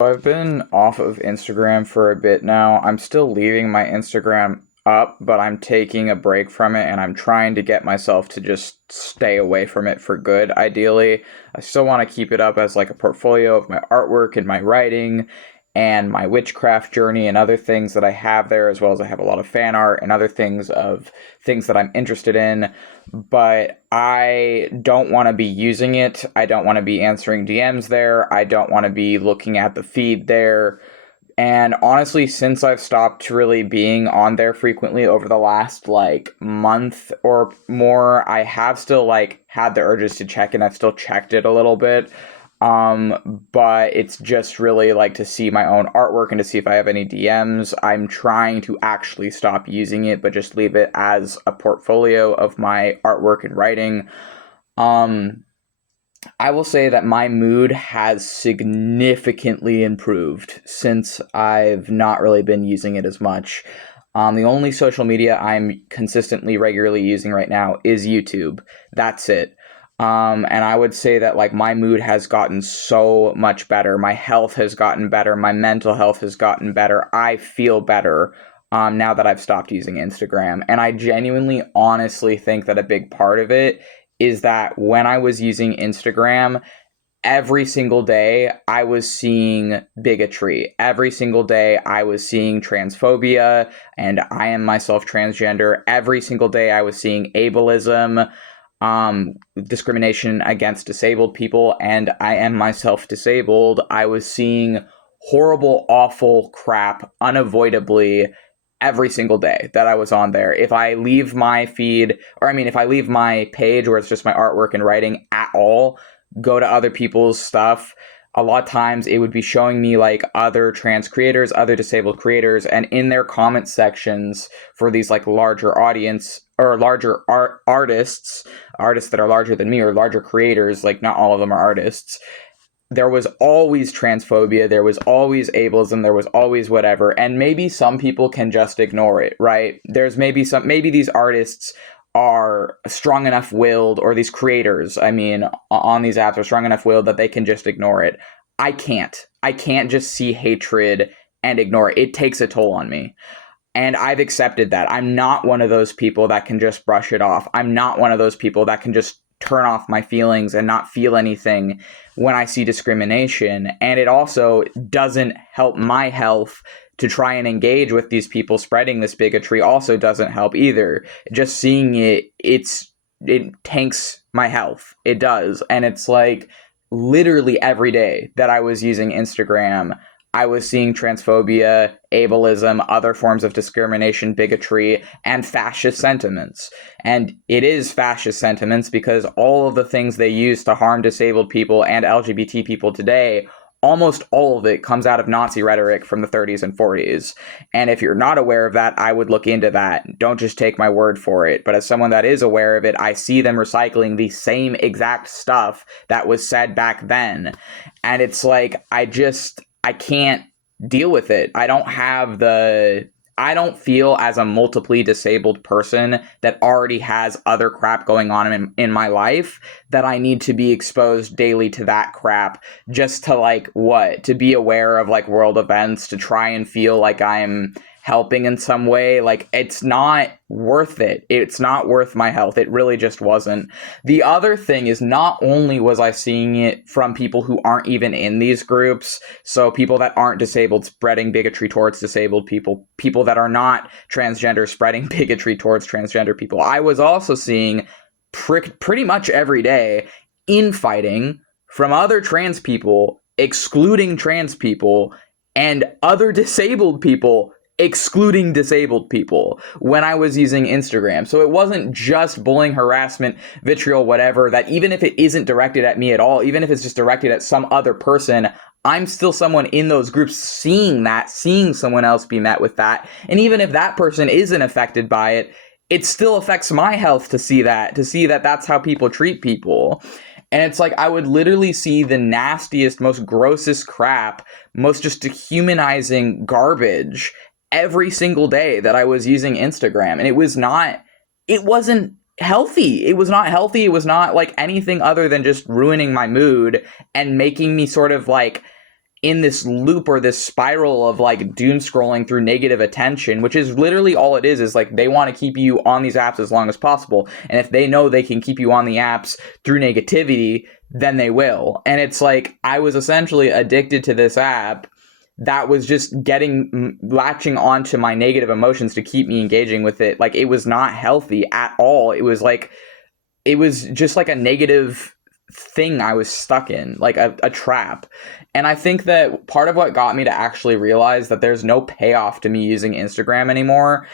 I've been off of Instagram for a bit now. I'm still leaving my Instagram up, but I'm taking a break from it and I'm trying to get myself to just stay away from it for good, ideally. I still want to keep it up as like a portfolio of my artwork and my writing and my witchcraft journey and other things that I have there, as well as I have a lot of fan art and other things of things that I'm interested in, but I don't want to be using it. I don't want to be answering DMs there. I don't want to be looking at the feed there. And honestly, since I've stopped really being on there frequently over the last like month or more, I have still like had the urges to check and I've still checked it a little bit. But it's just really like to see my own artwork and to see if I have any DMs. I'm trying to actually stop using it, but just leave it as a portfolio of my artwork and writing. Um, I will say that my mood has significantly improved since I've not really been using it as much. The only social media I'm consistently, regularly using right now is YouTube. That's it. And I would say that like my mood has gotten so much better. My health has gotten better. My mental health has gotten better. I feel better now that I've stopped using Instagram. And I genuinely, honestly think that a big part of it is that when I was using Instagram, every single day I was seeing bigotry. Every single day I was seeing transphobia, and I am myself transgender. Every single day I was seeing ableism, discrimination against disabled people, and I am myself disabled. I was seeing horrible, awful crap unavoidably every single day that I was on there. If I leave my feed, or I mean, if I leave my page where it's just my artwork and writing at all, go to other people's stuff, a lot of times it would be showing me like other trans creators, other disabled creators, and in their comment sections for these like larger audience or larger artists that are larger than me or larger creators, like not all of them are artists, there was always transphobia, there was always ableism, there was always whatever. And maybe some people can just ignore it, right? There's maybe these artists are strong enough willed, or these creators, I mean, on these apps are strong enough willed that they can just ignore it. I can't. I can't just see hatred and ignore it. It takes a toll on me. And I've accepted that. I'm not one of those people that can just brush it off. I'm not one of those people that can just turn off my feelings and not feel anything when I see discrimination. And it also doesn't help my health to try and engage with these people spreading this bigotry also doesn't help either. Just seeing it tanks my health. It does. And it's like literally every day that I was using Instagram, I was seeing transphobia, ableism, other forms of discrimination, bigotry, and fascist sentiments. And it is fascist sentiments because all of the things they use to harm disabled people and LGBT people today, almost all of it comes out of Nazi rhetoric from the 30s and 40s. And if you're not aware of that, I would look into that. Don't just take my word for it. But as someone that is aware of it, I see them recycling the same exact stuff that was said back then. And it's like, I can't deal with it. I don't feel as a multiply disabled person that already has other crap going on in my life that I need to be exposed daily to that crap just to like what? To be aware of like world events, to try and feel like I'm helping in some way. Like it's not worth it. It's not worth my health. It really just wasn't. The other thing is not only was I seeing it from people who aren't even in these groups, so people that aren't disabled spreading bigotry towards disabled people, people that are not transgender spreading bigotry towards transgender people. I was also seeing pretty much every day infighting from other trans people, excluding trans people, and other disabled people excluding disabled people when I was using Instagram. So it wasn't just bullying, harassment, vitriol, whatever, that even if it isn't directed at me at all, even if it's just directed at some other person, I'm still someone in those groups seeing that, seeing someone else be met with that. And even if that person isn't affected by it, it still affects my health to see that that's how people treat people. And it's like I would literally see the nastiest, most grossest crap, most just dehumanizing garbage every single day that I was using Instagram. And it wasn't healthy. It was not healthy. It was not like anything other than just ruining my mood and making me sort of like in this loop or this spiral of like doom scrolling through negative attention, which is literally all it is like they want to keep you on these apps as long as possible. And if they know they can keep you on the apps through negativity, then they will. And it's like I was essentially addicted to this app that was just latching onto my negative emotions to keep me engaging with it. Like, it was not healthy at all. It was just like a negative thing I was stuck in, like a trap. And I think that part of what got me to actually realize that there's no payoff to me using Instagram anymore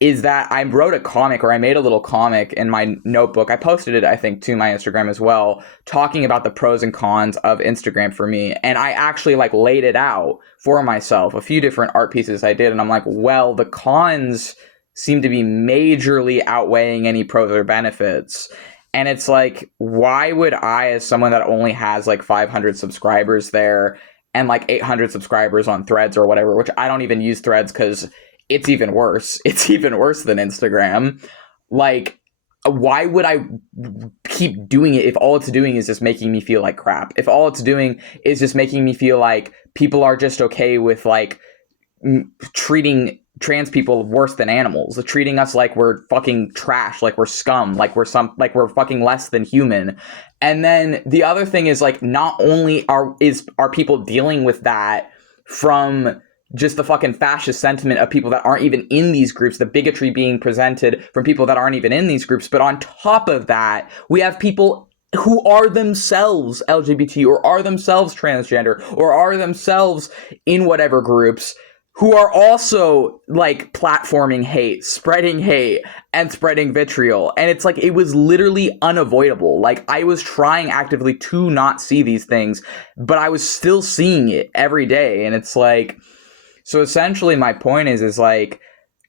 is that I wrote a comic, or I made a little comic in my notebook. I posted it, I think, to my Instagram as well, talking about the pros and cons of Instagram for me. And I actually like laid it out for myself, a few different art pieces I did. And I'm like, well, the cons seem to be majorly outweighing any pros or benefits. And it's like, why would I, as someone that only has like 500 subscribers there and like 800 subscribers on Threads or whatever, which I don't even use Threads because it's even worse. It's even worse than Instagram. Like, why would I keep doing it if all it's doing is just making me feel like crap? If all it's doing is just making me feel like people are just okay with like treating trans people worse than animals, treating us like we're fucking trash, like we're scum, like we're fucking less than human. And then the other thing is like, not only are people dealing with that from just the fucking fascist sentiment of people that aren't even in these groups, the bigotry being presented from people that aren't even in these groups, but on top of that, we have people who are themselves LGBT or are themselves transgender or are themselves in whatever groups, who are also like platforming hate, and spreading vitriol. And it's like, it was literally unavoidable. Like, I was trying actively to not see these things, but I was still seeing it every day. And it's like, so essentially my point is like,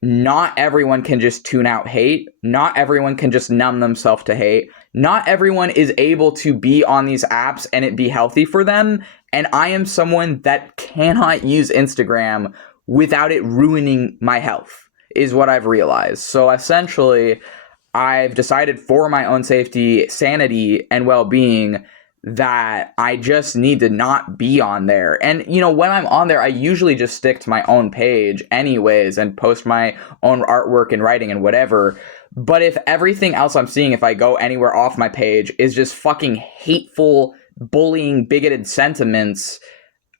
not everyone can just tune out hate. Not everyone can just numb themselves to hate. Not everyone is able to be on these apps and it be healthy for them. And I am someone that cannot use Instagram without it ruining my health, is what I've realized. So essentially, I've decided for my own safety, sanity, and well-being that I just need to not be on there. And, you know, when I'm on there, I usually just stick to my own page anyways and post my own artwork and writing and whatever. But if everything else I'm seeing, if I go anywhere off my page, is just fucking hateful, bullying, bigoted sentiments,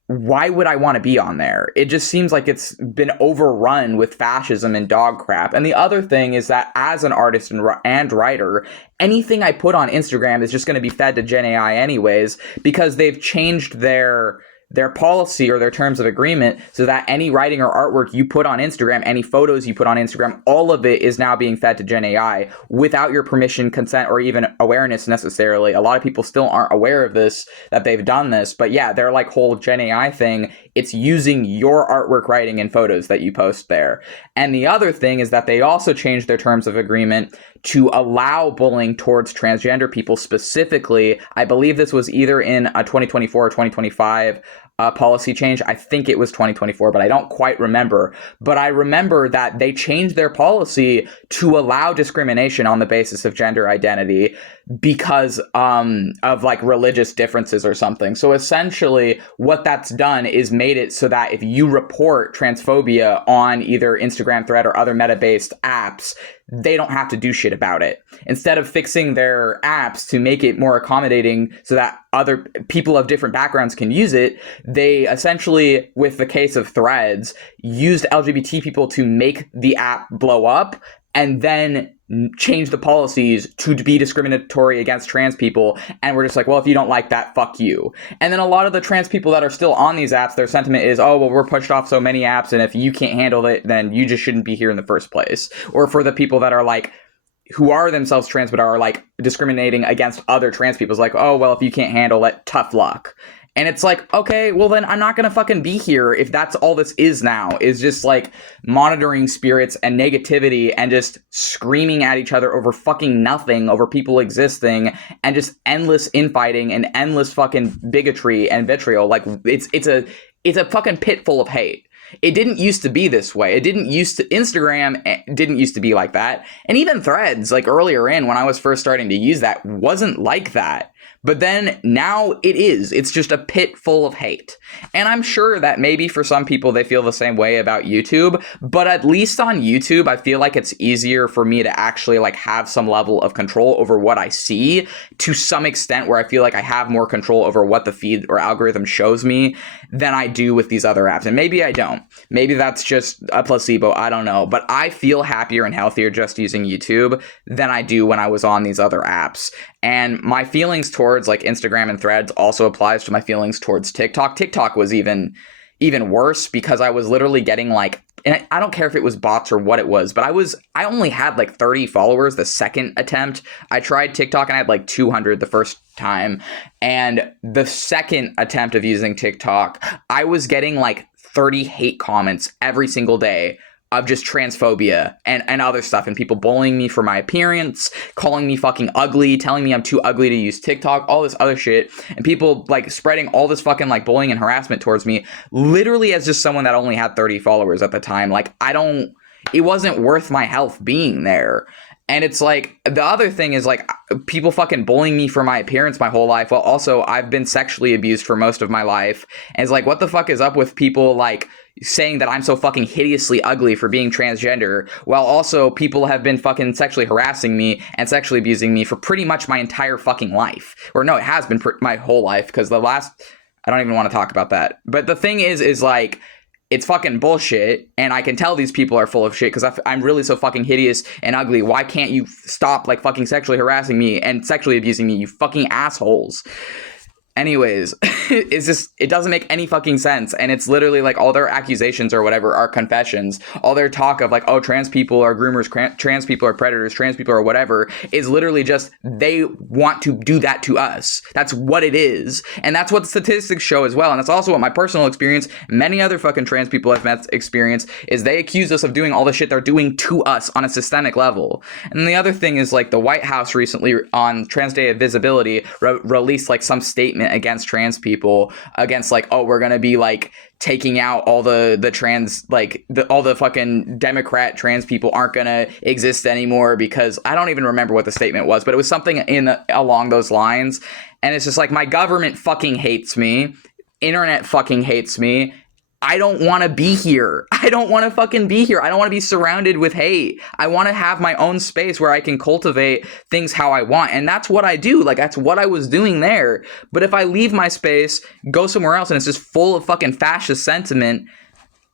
why would I want to be on there? It just seems like it's been overrun with fascism and dog crap. And the other thing is that as an artist and writer, anything I put on Instagram is just going to be fed to Gen AI anyways, because they've changed their policy or their terms of agreement so that any writing or artwork you put on Instagram, any photos you put on Instagram, all of it is now being fed to Gen AI without your permission, consent, or even awareness necessarily. A lot of people still aren't aware of this, that they've done this, but yeah, their like whole Gen AI thing, it's using your artwork, writing, and photos that you post there. And the other thing is that they also changed their terms of agreement to allow bullying towards transgender people specifically. I believe this was either in a 2024 or 2025 policy change. I think it was 2024, but I don't quite remember. But I remember that they changed their policy to allow discrimination on the basis of gender identity because of like religious differences or something. So essentially what that's done is made it so that if you report transphobia on either Instagram, Thread, or other meta-based apps, they don't have to do shit about it. Instead of fixing their apps to make it more accommodating so that other people of different backgrounds can use it, they essentially, with the case of Threads, used LGBT people to make the app blow up and then change the policies to be discriminatory against trans people. And we're just like, well, if you don't like that, fuck you. And then a lot of the trans people that are still on these apps, their sentiment is, oh, well, we're pushed off so many apps, and if you can't handle it, then you just shouldn't be here in the first place. Or for the people that are like, who are themselves trans but are like discriminating against other trans people, it's like, oh, well, if you can't handle it, tough luck. And it's like, okay, well then I'm not going to fucking be here if that's all this is now, is just like monitoring spirits and negativity and just screaming at each other over fucking nothing, over people existing, and just endless infighting and endless fucking bigotry and vitriol. Like it's a fucking pit full of hate. It didn't used to be this way. Instagram didn't used to be like that. And even Threads, like earlier when I was first starting to use that, wasn't like that. But then now it's just a pit full of hate. And I'm sure that maybe for some people they feel the same way about YouTube, but at least on YouTube, I feel like it's easier for me to actually like have some level of control over what I see to some extent, where I feel like I have more control over what the feed or algorithm shows me than I do with these other apps. And maybe I don't. Maybe that's just a placebo. I don't know. But I feel happier and healthier just using YouTube than I do when I was on these other apps. And my feelings towards like Instagram and Threads also applies to my feelings towards TikTok. TikTok was even worse because I was literally getting like, and I don't care if it was bots or what it was, but I only had like 30 followers the second attempt. I tried TikTok and I had like 200 the first time. And the second attempt of using TikTok, I was getting like 30 hate comments every single day of just transphobia and other stuff, and people bullying me for my appearance, calling me fucking ugly, telling me I'm too ugly to use TikTok, all this other shit, and people like spreading all this fucking like bullying and harassment towards me, literally as just someone that only had 30 followers at the time. Like it wasn't worth my health being there. And it's like, the other thing is like people fucking bullying me for my appearance my whole life. Well, also I've been sexually abused for most of my life. And it's like, what the fuck is up with people like saying that I'm so fucking hideously ugly for being transgender, while also people have been fucking sexually harassing me and sexually abusing me for pretty much my entire fucking life. Or no, it has been my whole life, because I don't even want to talk about that. But the thing is like, it's fucking bullshit, and I can tell these people are full of shit because I'm really so fucking hideous and ugly. Why can't you stop like fucking sexually harassing me and sexually abusing me, you fucking assholes? Anyways, it doesn't make any fucking sense. And it's literally like all their accusations or whatever are confessions. All their talk of like, oh, trans people are groomers, trans people are predators, trans people are whatever, is literally just they want to do that to us. That's what it is. And that's what statistics show as well. And that's also what my personal experience, many other fucking trans people I've met experience, is they accuse us of doing all the shit they're doing to us on a systemic level. And the other thing is like the White House recently on Trans Day of Visibility released like some statement against trans people, against like, oh, we're gonna be like taking out all the trans, like all the fucking Democrat trans people aren't gonna exist anymore, because I don't even remember what the statement was, but it was something along those lines. And it's just like, my government fucking hates me, internet fucking hates me. I don't want to be here. I don't want to fucking be here. I don't want to be surrounded with hate. I want to have my own space where I can cultivate things how I want. And that's what I do. Like, that's what I was doing there. But if I leave my space, go somewhere else, and it's just full of fucking fascist sentiment,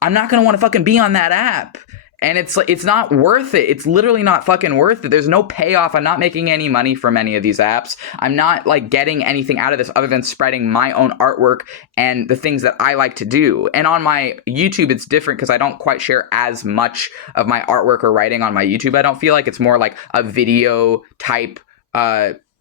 I'm not going to want to fucking be on that app. And it's like, it's not worth it. It's literally not fucking worth it. There's no payoff. I'm not making any money from any of these apps. I'm not like getting anything out of this other than spreading my own artwork and the things that I like to do. And on my YouTube, it's different because I don't quite share as much of my artwork or writing on my YouTube. I don't feel like it's more like a video type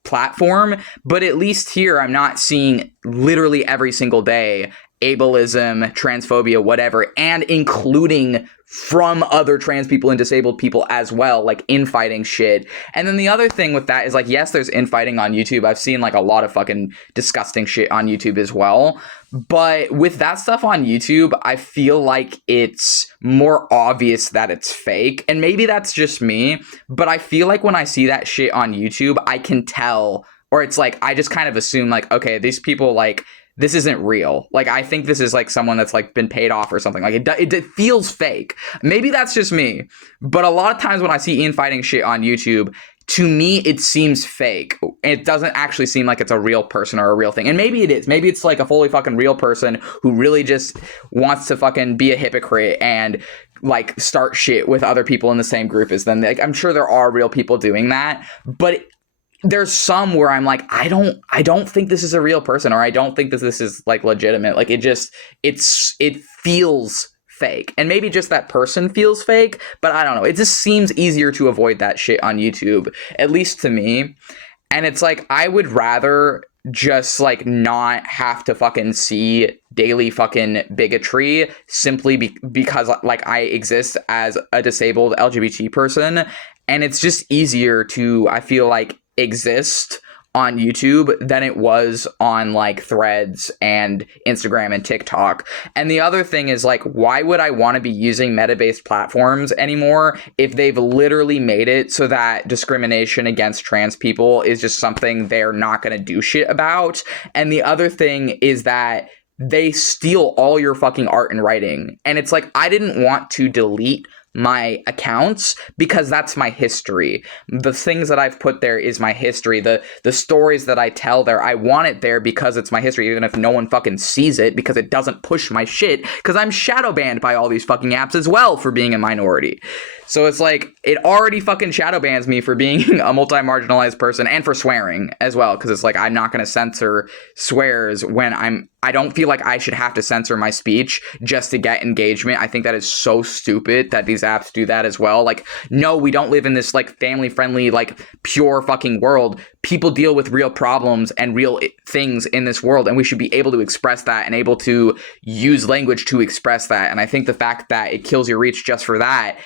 platform. But at least here, I'm not seeing literally every single day ableism, transphobia, whatever, and including from other trans people and disabled people as well, like infighting shit. And then the other thing with that is like, yes, there's infighting on YouTube. I've seen like a lot of fucking disgusting shit on YouTube as well. But with that stuff on YouTube, I feel like it's more obvious that it's fake. And maybe that's just me, but I feel like when I see that shit on YouTube, I can tell, or it's like, I just kind of assume like, okay, these people like, this isn't real. Like, I think this is like someone that's like been paid off or something. Like it feels fake. Maybe that's just me. But a lot of times when I see infighting shit on YouTube, to me, it seems fake. It doesn't actually seem like it's a real person or a real thing. And maybe it is. Maybe it's like a fully fucking real person who really just wants to fucking be a hypocrite and like start shit with other people in the same group as them. Like, I'm sure there are real people doing that, but there's some where I'm like, I don't think this is a real person, or I don't think that this is like legitimate. Like it feels fake, and maybe just that person feels fake, but I don't know. It just seems easier to avoid that shit on YouTube, at least to me. And it's like, I would rather just like not have to fucking see daily fucking bigotry simply because like I exist as a disabled LGBT person, and it's just easier to, I feel like, exist on YouTube than it was on like Threads and Instagram and TikTok. And the other thing is like, why would I want to be using meta-based platforms anymore if they've literally made it so that discrimination against trans people is just something they're not going to do shit about? And the other thing is that they steal all your fucking art and writing. And it's like, I didn't want to delete my accounts because that's my history. The things that I've put there is my history. The stories that I tell there, I want it there because it's my history, even if no one fucking sees it, because it doesn't push my shit, because I'm shadow banned by all these fucking apps as well for being a minority. So it's like, it already fucking shadow bans me for being a multi-marginalized person and for swearing as well, because it's like, I'm not going to censor swears when I don't feel like I should have to censor my speech just to get engagement. I think that is so stupid that these apps do that as well. Like, no, we don't live in this like family-friendly, like pure fucking world. People deal with real problems and real things in this world, and we should be able to express that and able to use language to express that. And I think the fact that it kills your reach just for that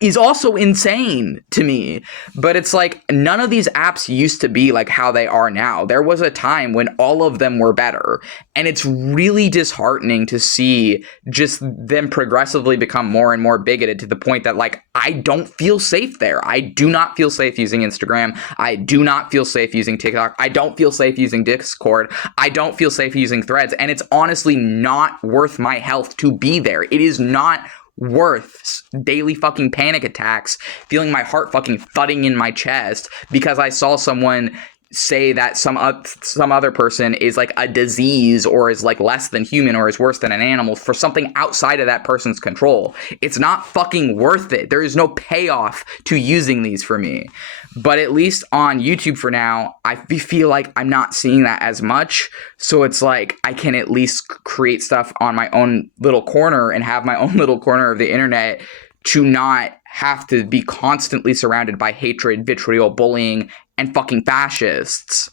is also insane to me. But it's like, none of these apps used to be like how they are now. There was a time when all of them were better, and it's really disheartening to see just them progressively become more and more bigoted to the point that like, I don't feel safe there. I do not feel safe using Instagram. I do not feel safe using TikTok. I don't feel safe using Discord. I don't feel safe using Threads, and it's honestly not worth my health to be there. It is not worth daily fucking panic attacks, feeling my heart fucking thudding in my chest because I saw someone say that some other person is like a disease or is like less than human or is worse than an animal for something outside of that person's control. It's not fucking worth it. There is no payoff to using these for me. But at least on YouTube for now, I feel like I'm not seeing that as much. So it's like, I can at least create stuff on my own little corner and have my own little corner of the internet to not have to be constantly surrounded by hatred, vitriol, bullying, and fucking fascists.